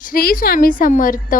श्री स्वामी समर्थ.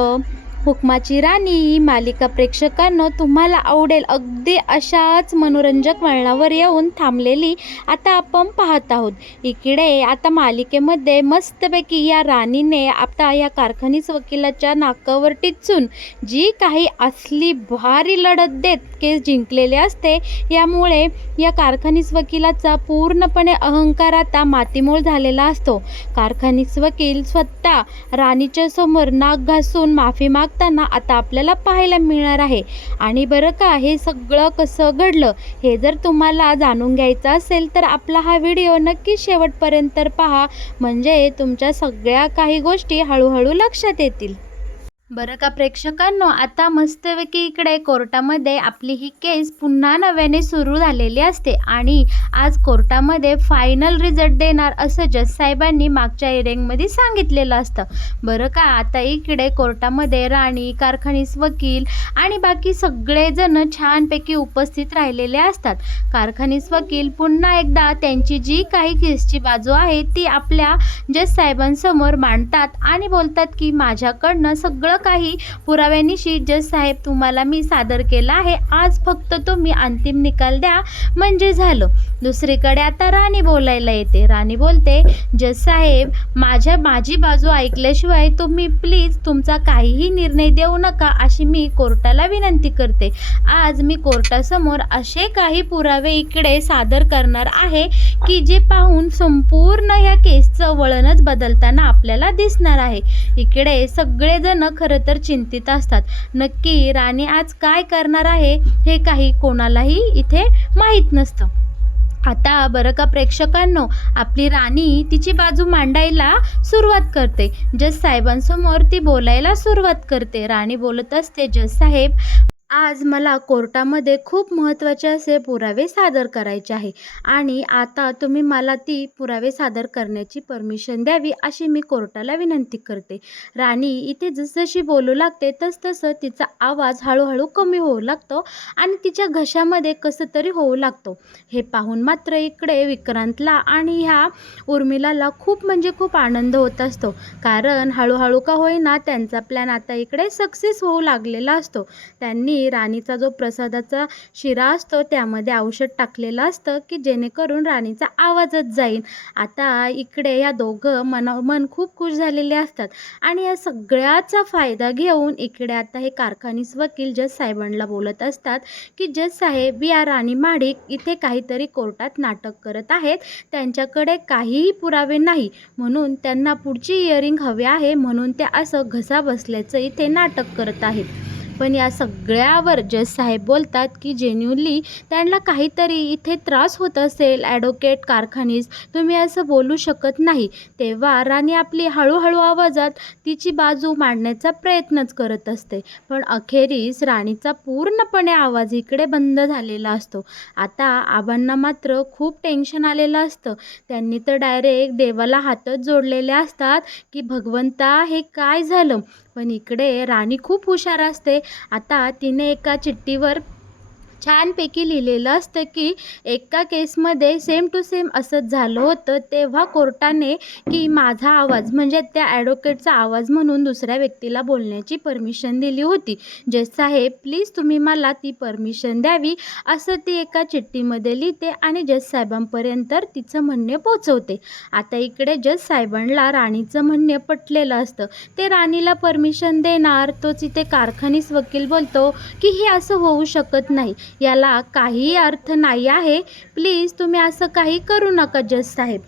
हुकमाची राणी ही मालिका प्रेक्षकांनो तुम्हाला आवडेल अगदी अशाच मनोरंजक वळणावर येऊन थांबलेली आता आपण पाहत आहोत. इकडे आता मालिकेमध्ये मस्तपैकी या राणीने आता या कारखानीस वकिलाच्या नाकावर टिचून जी काही असली भारी लढत देत केस जिंकलेले असते, यामुळे या कारखानीस वकिलाचा पूर्णपणे अहंकार आता मातीमोल झालेला असतो. कारखानीस वकील स्वतः राणीच्या समोर नाक घासून माफी मागताना आता आपल्याला पाहायला मिळणार आहे. आणि बरं का, हे सगळं कसं घडलं हे जर तुम्हाला जाणून घ्यायचं असेल तर आपला हा व्हिडिओ नक्की शेवटपर्यंत पहा, म्हणजे तुमच्या सगळ्या काही गोष्टी हळूहळू लक्षात येतील. बरं का प्रेक्षकांनो, आता मस्तपैकी इकडे कोर्टामध्ये आपली ही केस पुन्हा नव्याने सुरू झालेली असते आणि आज कोर्टामध्ये फायनल रिझल्ट देणार असं जज साहेबांनी मागच्या हिअरिंगमध्ये सांगितलेलं असतं. बरं का, आता इकडे कोर्टामध्ये राणी, कारखानीस वकील आणि बाकी सगळेजण छानपैकी उपस्थित राहिलेले असतात. कारखानीस वकील पुन्हा एकदा त्यांची जी काही केसची बाजू आहे ती आपल्या जज साहेबांसमोर मांडतात आणि बोलतात की माझ्याकडनं सगळं काही पुराव्यानिशी जज साहेब तुम्हाला मी सादर केला आहे, आज फक्त तुम्ही अंतिम निकाल द्या म्हणजे झालं. दुसरीकडे आता राणी बोलायला येते. राणी बोलते, जज साहेब माझी बाजू ऐकल्याशिवाय तुम्ही प्लीज तुमचा काहीही निर्णय देऊ नका अशी मी कोर्टाला विनंती करते. आज मी कोर्टासमोर असे काही पुरावे इकडे सादर करणार आहे की जे पाहून संपूर्ण या केसचं वळणच बदलताना आपल्याला दिसणार आहे. इकडे सगळेजण खरं तर चिंतित असतात. नक्की राणी आज काय करणार आहे हे काही कोणालाही इथे माहीत नसतं. आता बरं का प्रेक्षकांनो, आपली राणी तिची बाजू मांडायला सुरुवात करते. जज साहेबांसमोर ती बोलायला सुरुवात करते. राणी बोलत असते, जज साहेब आज मला कोर्टामध्ये खूप महत्त्वाचे असे पुरावे सादर करायचे आहे आणि आता तुम्ही मला ती पुरावे सादर करण्याची परमिशन द्यावी अशी मी कोर्टाला विनंती करते. राणी इथे जसजशी बोलू लागते तसतसं तिचा आवाज हळूहळू कमी होऊ लागतो आणि तिच्या घशामध्ये कसं तरी होऊ लागतो. हे पाहून मात्र इकडे विक्रांतला आणि ह्या उर्मिलाला खूप म्हणजे खूप आनंद होत असतो, कारण हळूहळू का होईना त्यांचा प्लॅन आता इकडे सक्सेस होऊ लागलेला असतो. त्यांनी राणीचा जो प्रसादाचा शिरा असतो त्यामध्ये औषध टाकलेलं असतं की जेणेकरून राणीचा आवाजच जाईल. आता इकडे या दोघं मन खूप खुश झालेले असतात आणि या सगळ्याचा फायदा घेऊन इकडे आता हे कारखानीस वकील जज साहेबांना बोलत असतात की जज साहेब या राणी महाडिक इथे काहीतरी कोर्टात नाटक करत आहेत, त्यांच्याकडे काहीही पुरावे नाही म्हणून त्यांना पुढची हिअरिंग हवी आहे म्हणून त्या असं घसा बसल्याचं इथे नाटक करत आहेत. पण या सगळ्यावर जज साहेब बोलतात की जेन्युअनली त्यांना काहीतरी इथे त्रास होत असेल, ॲडव्होकेट कारखानीस तुम्ही असं बोलू शकत नाही. तेव्हा राणी आपली हळूहळू आवाजात तिची बाजू मांडण्याचा प्रयत्नच करत असते, पण अखेरीस राणीचा पूर्णपणे आवाज इकडे बंद झालेला असतो. आता आबांना मात्र खूप टेन्शन आलेलं असतं. त्यांनी तर डायरेक्ट देवाला हातच जोडलेले असतात की भगवंता हे काय झालं. पण इकडे राणी खूप हुशार असते. आता तिने एका चिठ्ठीवर छानपैकी लिहिलेलं असतं की एका केसमध्ये सेम टू सेम असंच झालं होतं, तेव्हा कोर्टाने की माझा आवाज म्हणजे त्या ॲडव्होकेटचा आवाज म्हणून दुसऱ्या व्यक्तीला बोलण्याची परमिशन दिली होती. जज साहेब प्लीज तुम्ही मला ती परमिशन द्यावी असं ती एका चिठ्ठीमध्ये लिहिते आणि जज साहेबांपर्यंत तिचं म्हणणे पोचवते. आता इकडे जज साहेबांना राणीचं म्हणणे पटलेलं असतं. ते राणीला परमिशन देणार, तोच इथे कारखानीस वकील बोलतो की हे असं होऊ शकत नाही, याला काहीही अर्थ नाही आहे, प्लीज तुम्ही असं काही करू नका जज साहेब.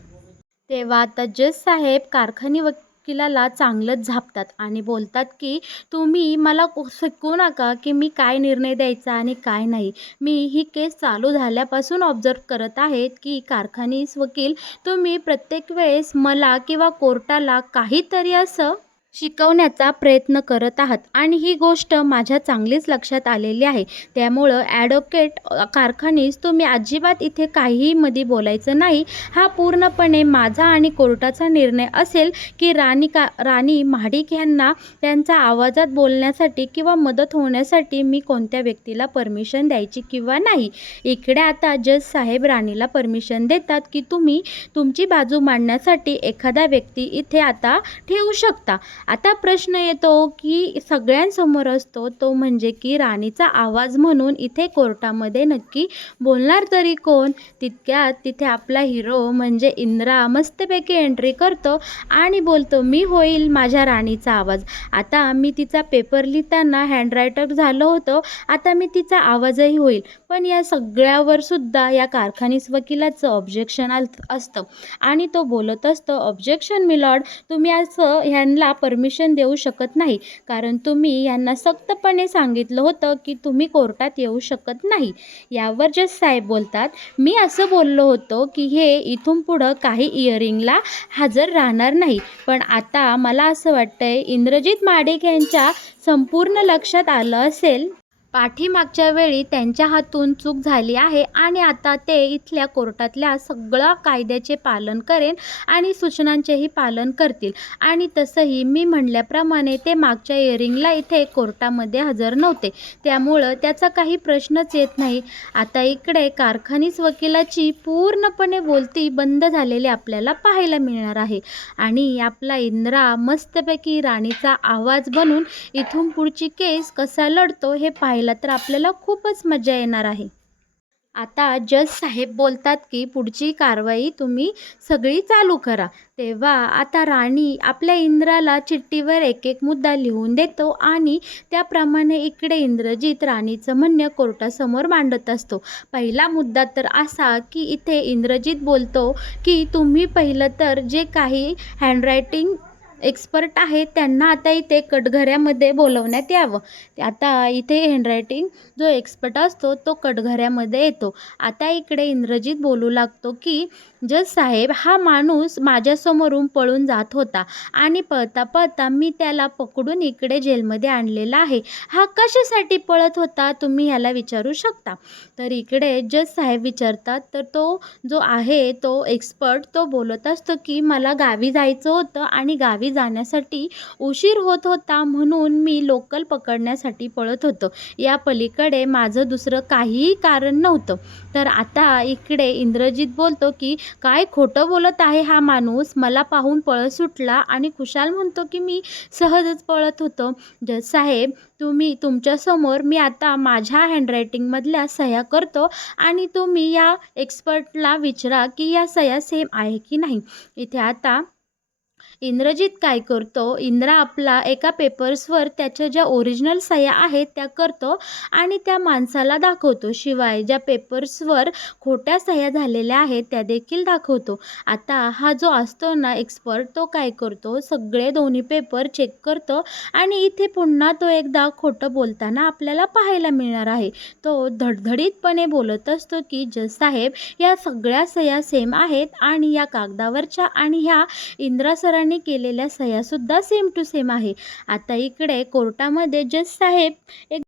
तेव्हा आता जज साहेब कारखानी वकिलाला चांगलंच झापतात आणि बोलतात की तुम्ही मला शिकवू नका की मी काय निर्णय द्यायचा आणि काय नाही. मी ही केस चालू झाल्यापासून ऑब्झर्व करत आहेत की कारखानीस वकील तुम्ही प्रत्येक वेळेस मला किंवा कोर्टाला काहीतरी असं शिकवण्याचा प्रयत्न करत आहात आणि ही गोष्ट माझ्या चांगलीच लक्षात आलेली आहे. त्यामुळं ॲडव्होकेट कारखानीस तुम्ही अजिबात इथे काहीही मध्ये बोलायचं नाही. हा पूर्णपणे माझा आणि कोर्टाचा निर्णय असेल की राणी महाडिक यांना त्यांचा आवाजात बोलण्यासाठी किंवा मदत होण्यासाठी मी कोणत्या व्यक्तीला परमिशन द्यायची किंवा नाही. इकडे आता जज साहेब राणीला परमिशन देतात की तुम्ही तुमची बाजू मांडण्यासाठी एखादा व्यक्ती इथे आता ठेवू शकता. आता प्रश्न येतो की सगळ्यांसमोर असतो तो म्हणजे की राणीचा आवाज म्हणून इथे कोर्टामध्ये नक्की बोलणार तरी कोण. तितक्यात तिथे आपला हिरो म्हणजे इंद्रा मस्तपैकी एंट्री करतो आणि बोलतो, मी होईल माझ्या राणीचा आवाज. आता मी तिचा पेपर लिहिताना हँडरायटर झालं होतं, आता मी तिचा आवाजही होईल. पण या सगळ्यावर सुद्धा या कारखानीस वकिलाचं ऑब्जेक्शन असतं आणि तो बोलत असतो, ऑब्जेक्शन मिलॉर्ड, तुम्ही असं ह्यांना परमिशन देऊ शकत नाही, कारण तुम्ही यांना सख्तपणे सांगितलं होतं की तुम्ही कोर्टात येऊ शकत नाही. यावर जज साहेब बोलतात, मी असं बोललो होतो की हे इथून पुढं काही इयरिंगला हजर राहणार नाही. पण आता मला असं वाटतंय इंद्रजित माडिक यांच्या संपूर्ण लक्षात आलं असेल पाठीमागच्या वेळी त्यांच्या हातून चूक झाली आहे आणि आता ते इथल्या कोर्टातल्या सगळ्या कायद्याचे पालन करेन आणि सूचनांचेही पालन करतील. आणि तसंही मी म्हणल्याप्रमाणे ते मागच्या इयरिंगला इथे कोर्टामध्ये हजर नव्हते, त्यामुळं त्याचा काही प्रश्नच येत नाही. आता इकडे कारखानीस वकिलाची पूर्णपणे बोलती बंद झालेली आपल्याला पाहायला मिळणार आहे आणि आपला इंद्रा मस्तपैकी राणीचा आवाज बनून इथून पुढची केस कसा लढतो हे पाहायला तर आपल्याला खूपच मजा येणार आहे. आता जज साहेब बोलतात की पुढची कारवाई तुम्ही सगळी चालू करा. तेव्हा आता राणी आपल्या इंद्राला चिठ्ठीवर एक एक मुद्दा लिहून देतो आणि त्याप्रमाणे इकडे इंद्रजित राणीचं म्हणणं कोर्टासमोर मांडत असतो. पहिला मुद्दा तर असा की इथे इंद्रजित बोलतो की तुम्ही पहिलं तर जे काही हँडरायटिंग एक्सपर्ट आहेत त्यांना आता इथे कटघऱ्यामध्ये बोलवण्यात यावं. आता इथे हँडरायटिंग जो एक्सपर्ट असतो तो कटघऱ्यामध्ये येतो. आता इकडे इंद्रजित बोलू लागतो की जज साहेब, हा माणूस माझ्यासमोरून पळून जात होता आणि पळता पळता मी त्याला पकडून इकडे जेलमध्ये आणलेला आहे. हा कशासाठी पळत होता तुम्ही याला विचारू शकता. तर इकडे जज साहेब विचारतात, तर तो जो आहे तो एक्सपर्ट तो बोलत असतो की मला गावी जायचं होतं आणि गावी जाण्यासाठी उशीर होत होता म्हणून मी लोकल पकडण्यासाठी पळत होतो. या पलीकडे माझं दुसरं काहीही कारण नव्हतं. तर आता इकडे इंद्रजित बोलतो की काय खोटं बोलत आहे हा माणूस, मला पाहून पळत सुटला आणि खुशाल म्हणतो की मी सहजच पळत होतो. जज साहेब, तुमच्यासमोर मी आता माझ्या हँडरायटिंगमधल्या सह्या करतो आणि तुम्ही या एक्सपर्टला विचारा की या सह्या सेम आहे की नाही. इथे आता इंद्रजित काय करतो, इंद्रा आपला एका पेपर्सवर त्याच्या ज्या ओरिजिनल सह्या आहेत त्या करतो आणि त्या माणसाला दाखवतो. शिवाय ज्या पेपर्सवर खोट्या सह्या झालेल्या आहेत त्या देखील दाखवतो. आता हा जो असतो ना एक्सपर्ट तो काय करतो, सगळे दोन्ही पेपर चेक करतो आणि इथे पुन्हा तो एकदा खोटं बोलताना आपल्याला पाहायला मिळणार आहे. तो धडधडीतपणे बोलत असतो की जज साहेब, या सगळ्या सह्या सेम आहेत आणि या कागदावरच्या आणि ह्या इंद्रा सरांनी केलेल्या सह्यासुद्धा सेम टू सेम आहे. आता इकडे कोर्टामध्ये जज साहेब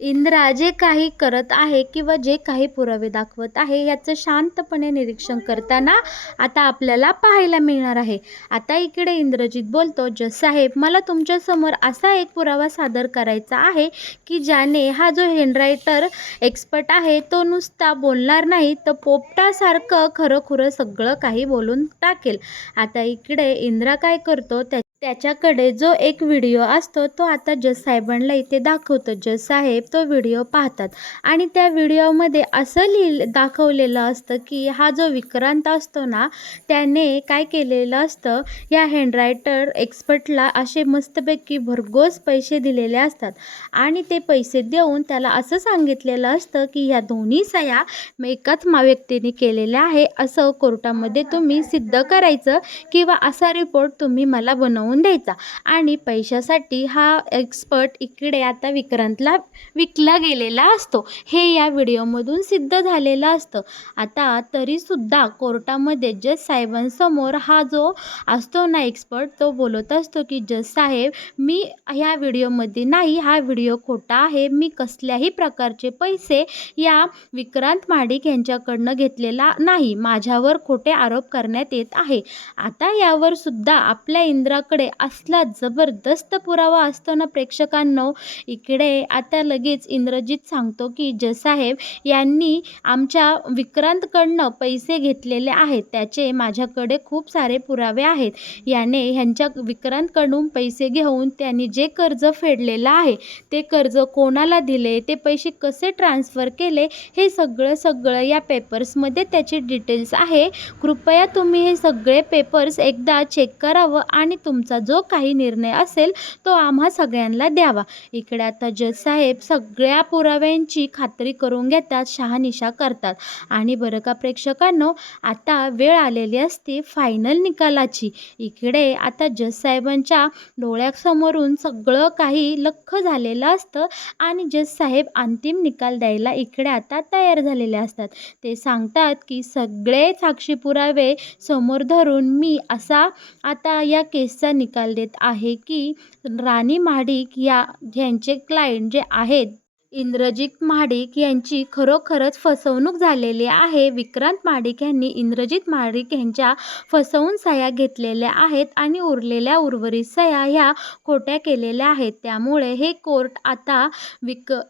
इंद्रा जे काही करत आहे किंवा जे काही पुरावे दाखवत आहे याचं शांतपणे निरीक्षण करताना आता आपल्याला पाहायला मिळणार आहे. आता इकडे इंद्रजित बोलतो, जज साहेब, मला तुमच्यासमोर असा एक पुरावा सादर करायचा आहे की ज्याने हा जो हँडरायटर एक्सपर्ट आहे तो नुसता बोलणार नाही तर पोपटासारखं खरंखुरं सगळं काही बोलून टाकेल. आता इकडे इंद्रा काय करतो, त्याच्याकडे जो एक व्हिडिओ असतो तो आता जज साहेबांना इथे दाखवतो. जज साहेब तो व्हिडिओ पाहतात आणि त्या व्हिडिओमध्ये असं दाखवलेलं असतं की हा जो विक्रांत असतो ना त्याने काय केलेलं असतं, या हँडरायटर एक्सपर्टला असे मस्तपैकी भरघोस पैसे दिलेले असतात आणि ते पैसे देऊन त्याला असं सांगितलेलं असतं की ह्या दोन्ही सह्या एकाच व्यक्तीने केलेल्या आहे असं कोर्टामध्ये तुम्ही सिद्ध करायचं किंवा असा रिपोर्ट तुम्ही मला बनवून द्यायचा. आणि पैशासाठी हा एक्सपर्ट इकडे आता विक्रांतला विकला गेलेला असतो, हे या व्हिडिओमधून सिद्ध झालेलं असतं. आता तरीसुद्धा कोर्टामध्ये जज साहेबांसमोर हा जो असतो ना एक्सपर्ट तो बोलत असतो की जज साहेब, मी ह्या व्हिडिओमध्ये नाही, हा व्हिडिओ खोटा आहे, मी कसल्याही प्रकारचे पैसे या विक्रांत माडिक यांच्याकडनं घेतलेला नाही, माझ्यावर खोटे आरोप करण्यात येत आहे. आता यावर सुद्धा आपल्या इंद्राकडे आपल्याकडे असला जबरदस्त पुरावा असतो ना प्रेक्षकांनो. इकडे आता लगेच इंद्रजित सांगतो की जजसाहेब यांनी आमच्या विक्रांतकडनं पैसे घेतलेले आहेत, त्याचे माझ्याकडे खूप सारे पुरावे आहेत. याने ह्यांच्या विक्रांतकडून पैसे घेऊन त्यांनी जे कर्ज फेडलेलं आहे, ते कर्ज कोणाला दिले, ते पैसे कसे ट्रान्सफर केले, हे सगळं या पेपर्समध्ये त्याचे डिटेल्स आहे. कृपया तुम्ही हे सगळे पेपर्स एकदा चेक करावं आणि तुमचा जो काही निर्णय असेल तो आम्हा सगळ्यांना द्यावा. इकडे आता जजसाहेब सगळ्या पुराव्यांची खात्री करून घेतात, शहानिशा करतात. आणि बरं का प्रेक्षकांनो, आता वेळ आलेली असते फायनल निकालाची. इकडे आता जजसाहेबांच्या डोळ्यासमोरून सगळं काही लख्ख झालेलं असतं आणि जजसाहेब अंतिम निकाल द्यायला इकडे आता तयार झालेले असतात. ते सांगतात की सगळे साक्षी पुरावे समोर धरून मी असा आता या केसचा निकाल देत आहे की राणी महाडिक ह्यांचे क्लायंट जे आहेत इंद्रजित महाडिक यांची खरोखरच फसवणूक झालेली आहे. विक्रांत महाडिक यांनी इंद्रजित महाडिक यांच्या फसवून सह्या घेतलेल्या आहेत आणि उर्वरित सह्या ह्या खोट्या केलेल्या आहेत. त्यामुळे हे कोर्ट आता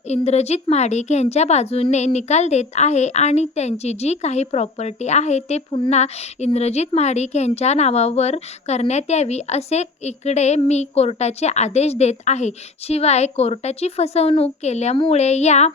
इंद्रजित महाडिक यांच्या बाजूने निकाल देत आहे आणि त्यांची जी काही प्रॉपर्टी आहे ते पुन्हा इंद्रजित महाडिक यांच्या नावावर करण्यात यावी असे इकडे मी कोर्टाचे आदेश देत आहे. शिवाय कोर्टाची फसवणूक केल्यामुळे या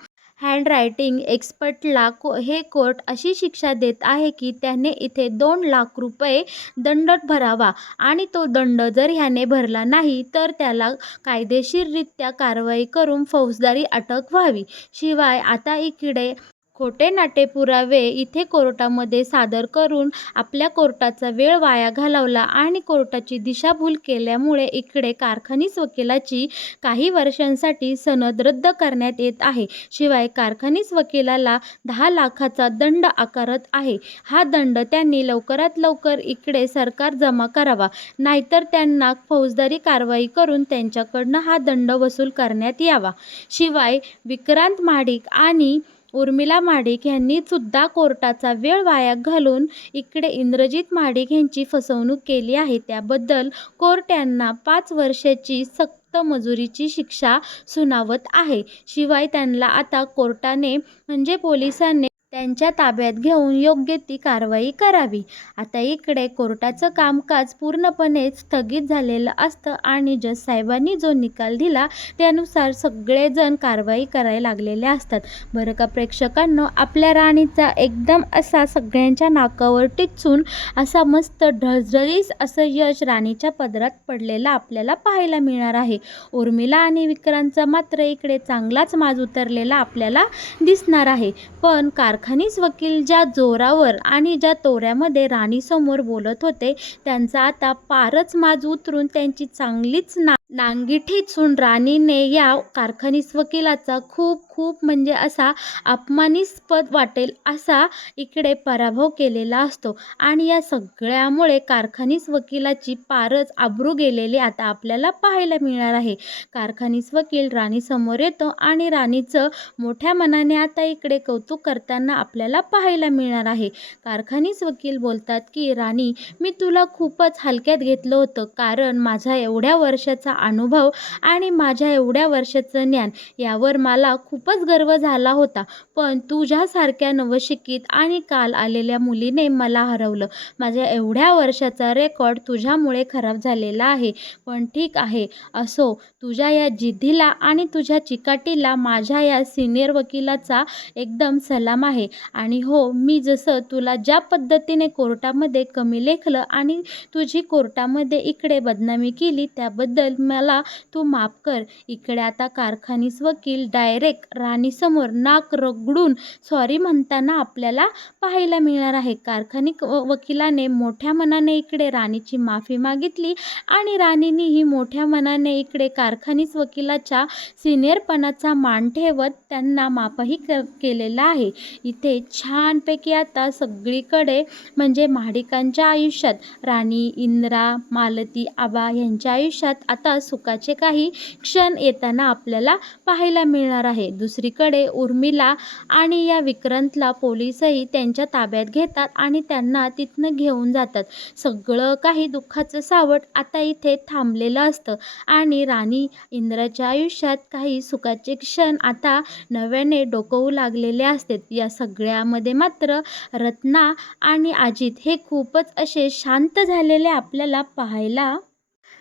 हँडरायटिंग एक्सपर्टला हे कोर्ट अशी शिक्षा देत आहे की त्याने इथे 2 लाख रुपये दंड भरावा आणि तो दंड जर ह्याने भरला नाही तर त्याला कायदेशीररित्या कारवाई करून फौजदारी अटक व्हावी. शिवाय आता इकडे खोटे नाटे पुरावे इथे कोर्टामध्ये सादर करून आपल्या कोर्टाचा वेळ वाया घालवला आणि कोर्टाची दिशाभूल केल्यामुळे इकडे कारखानीस वकिलाची काही वर्षांसाठी सनद रद्द करण्यात येत आहे. शिवाय कारखानीस वकिलाला 10 लाखाचा दंड आकारत आहे. हा दंड त्यांनी लवकरात लवकर इकडे सरकार जमा करावा, नाहीतर त्यांना फौजदारी कारवाई करून त्यांच्याकडनं हा दंड वसूल करण्यात यावा. शिवाय विक्रांत महाडिक आणि उर्मिला महाडिक यांनी सुद्धा कोर्टाचा वेळ वाया घालून इकडे इंद्रजित महाडिक यांची फसवणूक केली आहे. त्याबद्दल कोर्ट यांना 5 वर्षाची सक्त मजुरीची शिक्षा सुनावत आहे. शिवाय त्यांना आता कोर्टाने म्हणजे पोलिसांनी त्यांच्या ताब्यात घेऊन योग्य ती कारवाई करावी. आता इकडे कोर्टाचं कामकाज पूर्णपणे स्थगित झालेलं असतं आणि जजसाहेबांनी जो निकाल दिला त्यानुसार सगळेजण कारवाई करायला लागलेले असतात. बरं का प्रेक्षकांनो, आपल्या राणीचा एकदम असा सगळ्यांच्या नाकावर टिचून असा मस्त ढळढळीत असं यश राणीच्या पदरात पडलेलं आपल्याला पाहायला मिळणार आहे. उर्मिला आणि विक्रांतचा मात्र इकडे चांगलाच माज उतरलेला आपल्याला दिसणार आहे. पण कारखानीस वकील ज्या जोरावर आणि ज्या तोऱ्यामध्ये राणीसमोर बोलत होते त्यांचा आता पारच माज उतरून त्यांची चांगलीच नांगी ठेचून राणीने या कारखानीस वकिलाचा खूप म्हणजे असा अपमानास्पद वाटेल असा इकडे पराभव केलेला असतो आणि या सगळ्यामुळे कारखानीस वकिलाची पारच आबरू गेलेली आता आपल्याला पाहायला मिळणार आहे. कारखानीस वकील राणीसमोर येतो आणि राणीचं मोठ्या मनाने आता इकडे कौतुक करताना आपल्याला पाहायला मिळणार आहे. कारखानीस वकील बोलतात की राणी, मी तुला खूपच हलक्यात घेतलं होतं, कारण माझा एवढ्या वर्षाचा अनुभव आणि माझ्या एवढ्या वर्षाचं ज्ञान यावर मला खूपच गर्व झाला होता. पण तुझ्यासारख्या नवशिकित आणि काल आलेल्या मुलीने मला हरवलं. माझ्या एवढ्या वर्षाचा रेकॉर्ड तुझ्यामुळे खराब झालेला आहे. पण ठीक आहे, असो, तुझ्या या जिद्दीला आणि तुझ्या चिकाटीला माझ्या या सिनियर वकिलाचा एकदम सलाम आहे. आणि हो, मी जसं तुला ज्या पद्धतीने कोर्टामध्ये कमी लेखलं आणि तुझी कोर्टामध्ये इकडे बदनामी केली त्याबद्दल मला तू माफ कर. इकडे आता कारखानीस वकील डायरेक्ट राणीसमोर नाक रगडून सॉरी म्हणताना आपल्याला पाहायला मिळणार आहे. कारखानीस वकिलाने मोठ्या मनाने इकडे राणीची माफी मागितली आणि राणीनेही मोठ्या मनाने इकडे कारखानीस वकिलाच्या सिनियरपणाचा मान ठेवत त्यांना माफही केलेला आहे. इथे छानपैकी आता सगळीकडे म्हणजे महाडिकांच्या आयुष्यात राणी, इंद्रा, मालती, आबा यांच्या आयुष्यात आता आता सुखाचे काही क्षण येताना आपल्याला पाहायला मिळणार आहे. दुसरीकडे उर्मिला आणि या विक्रांतला पोलिसही त्यांच्या ताब्यात घेतात आणि त्यांना तिथनं घेऊन जातात. सगळं काही दुःखाचं सावट आता इथे थांबलेलं असतं आणि राणी इंद्राच्या आयुष्यात काही सुखाचे क्षण आता नव्याने डोकवू लागलेले असतात. या सगळ्यामध्ये मात्र रत्ना आणि अजित हे खूपच असे शांत झालेले आपल्याला पाहायला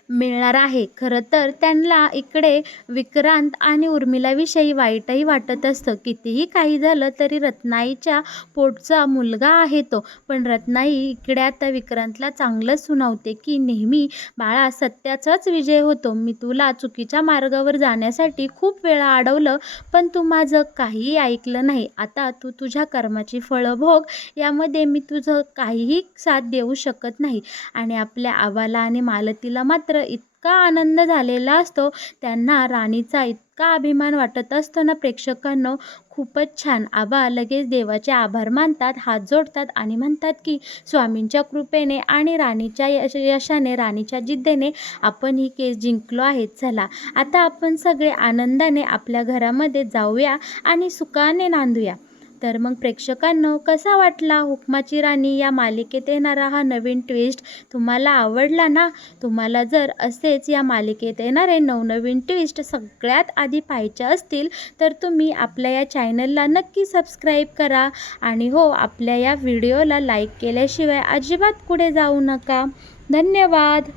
मिळणार आहे. खरं तर त्यांना इकडे विक्रांत आणि उर्मिलाविषयी वाईटही वाटत असतं. कितीही काही झालं तरी रत्नाईच्या पोटचा मुलगा आहे तो. पण रत्नाई इकडे आता विक्रांतला चांगलं सुनावते की नेहमी बाळा सत्याचाच विजय होतो. मी तुला चुकीच्या मार्गावर जाण्यासाठी खूप वेळा अडवलं पण तू माझं काहीही ऐकलं नाही. आता तू तुझ्या कर्माची फळं भोग. यामध्ये मी तुझं काहीही साथ देऊ शकत नाही. आणि आपल्या आबाला आणि मालतीला मात्र इतका आनंद झालेला असतो. त्यांना राणीचा इतका अभिमान वाटत असतो ना प्रेक्षकांनो, खूपच छान. आबा लगेच देवाचे आभार मानतात, हात जोडतात आणि म्हणतात की स्वामींच्या कृपेने आणि राणीच्या यशाने, राणीच्या जिद्दीने आपण ही केस जिंकलो आहे. चला आता आपण सगळे आनंदाने आपल्या घरामध्ये जाऊया आणि सुखाने नांदूया. तर मग प्रेक्षकांनो, कसा वाटला हुकमाची राणी या मालिकेत येणारा हा नवीन ट्विस्ट? तुम्हाला आवडला ना? तुम्हाला जर असेच या मालिकेत येणारे नवनवीन ट्विस्ट सगळ्यात आधी पाहायचे असतील तर तुम्ही आपल्या या चॅनलला नक्की सबस्क्राईब करा. आणि हो, आपल्या या व्हिडिओला लाईक केल्याशिवाय अजिबात पुढे जाऊ नका. धन्यवाद.